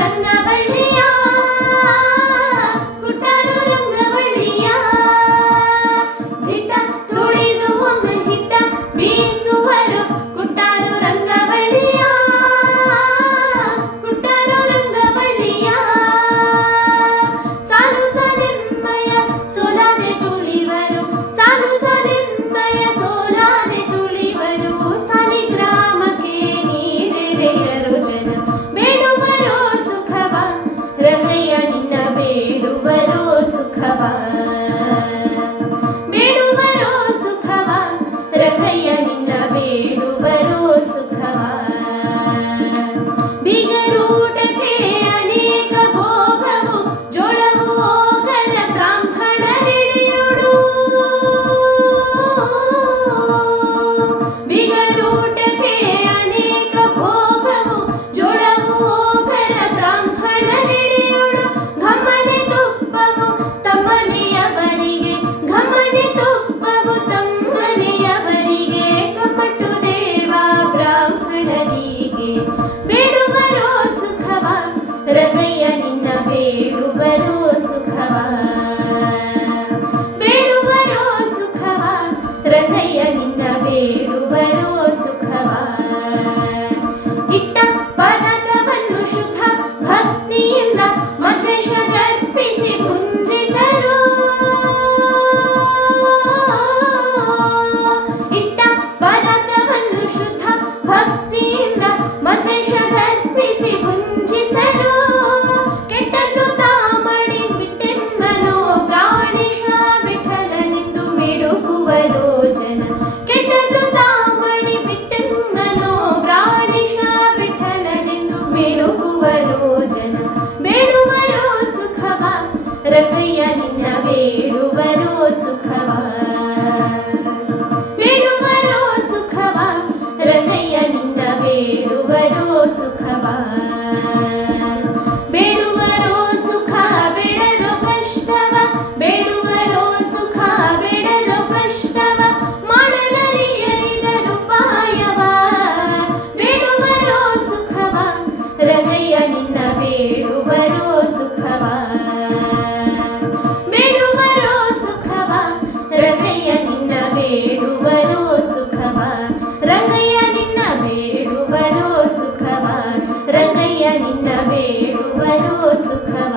ರಂಗವಳ್ಳಿಯ ಕುಟ್ಟರು ರಂಗವಳ್ಳಿಯ ದಿಟ ತುಳಿದು ಒಮ್ಮೆ ಹಿಟ್ಟ ಬೀಸುವರು ಕುಟ್ಟರು ರಂಗವಳ್ಳಿಯ ಕುಟ್ಟರು ರಂಗವಳ್ಳಿಯ ಸಾಲು ಸಾಲೆಮ್ಮಯ ಸೋಲಾದೆ ತುಳಿವರು ಸಾಲು ಸಾಲೆಮ್ಮಯ ಸೋಲಾದೆ ತುಳಿವರು ಸಾಲಿಗ್ರಾಮಕ್ಕೆ ನೀರೆರೆಯರು ಜನ ಬೇಡುವರೋ ಸುಖವ ರಂಗಯ್ಯ ನಿನ್ನ ಬೇಡುವರೋ ಸುಖವ ಬೇಡುವರೋ ಸುಖವ ರಂಗಯ್ಯ ನಿನ್ನ ಬೇಡುವರೋ ಸುಖವ ಬಿಗರೂಟಕ್ಕೆ ಅನೇಕ ಭೋಗವು ಜೋಳವು ಹೋಗರ ಬ್ರಾಹ್ಮಣರೆಡೆಯೋಡು ಬಿಗರೂಟಕ್ಕೆ ಅನೇಕ ಭೋಗವು ಜೋಳವು ಹೋಗರ ಬ್ರಾಹ್ಮಣರೆಡೆಯೋಡು ಘಮನೆ ತುಪ್ಪವು ತಮ್ಮನೆಯವರಿಗೆ ಘಮನೆ ತುಪ್ಪವು ತಮ್ಮನೆಯವರಿಗೆ ಕಪಟು ದೇವ ಬ್ರಾಹ್ಮಣರಿಗೆ ಬೇಡುವರೋ ಸುಖವ ರಂಗಯ್ಯ ನಿನ್ನ ಬೇಡುವರೋ ಸುಖವ ಬೇಡುವರೋ ಸುಖವ ರಂಗಯ್ಯ ನಿನ್ನ ಬೇಡುವರೋ ಸುಖವ ಇಟ್ಟ ಪದಾರ್ಥವನ್ನು ಶುದ್ಧ ಭಕ್ತಿಯಿಂದ ಮದ್ವೇಷಗರ್ಪಿಸಿ ಭುಂಜಿಸರು ಇಟ್ಟ ಪದಾರ್ಥವನ್ನು ಶುದ್ಧ ಭಕ್ತಿಯಿಂದ ಮದ್ವೇಷಗರ್ಪಿಸಿ ಭುಂಜಿಸರು ಕೆಟ್ಟದ್ದು ತಾಮಡಿ ಬಿಟ್ಟೆಮ್ಮನೋ ಪ್ರಾಣೇಶ ವಿಠಲನೆಂದು ಮಿಡುಕುವರು ಜನ ಕೆಟ್ಟದ್ದು ತಾಮಡಿ ಬಿಟ್ಟೆಮ್ಮನೋ ಪ್ರಾಣೇಶ ವಿಠಲನೆಂದು ಮಿಡುಕುವರು ಜನ ಬೇಡುವರೋ ಸುಖವ ರಂಗಯ್ಯ ನಿನ್ನ ಬೇಡುವರೋ ಸುಖವ ಬೇಡುವರೋ ಸುಖವ ರಂಗಯ್ಯ ನಿನ್ನ ಬೇಡುವರೋ ಸುಖವ ಬೇಡುವರೋ ಸುಖ ಬೇಡಲು ಕಷ್ಟವ ಬೇಡುವರೋ ಸುಖ ಬೇಡಲು ಕಷ್ಟವ ಮಾಡಲರಿಯರಿದರುಪಾಯವ ಬೇಡುವರೋ ಸುಖವ ರಂಗಯ್ಯ ನಿನ್ನ ಬೇಡುವರೋ ಸುಖವ ಬೇಡುವರೋ ಸುಖವ ರಂಗಯ್ಯ ನಿನ್ನ ಬೇಡುವರೋ ಸುಖವ ರಂಗಯ್ಯ ನಿನ್ನ ಬೇಡುವರೋ ಸುಖವ ರಂಗಯ್ಯ ನಿನ್ನ ಬೇಡುವರೋ ಸುಖವ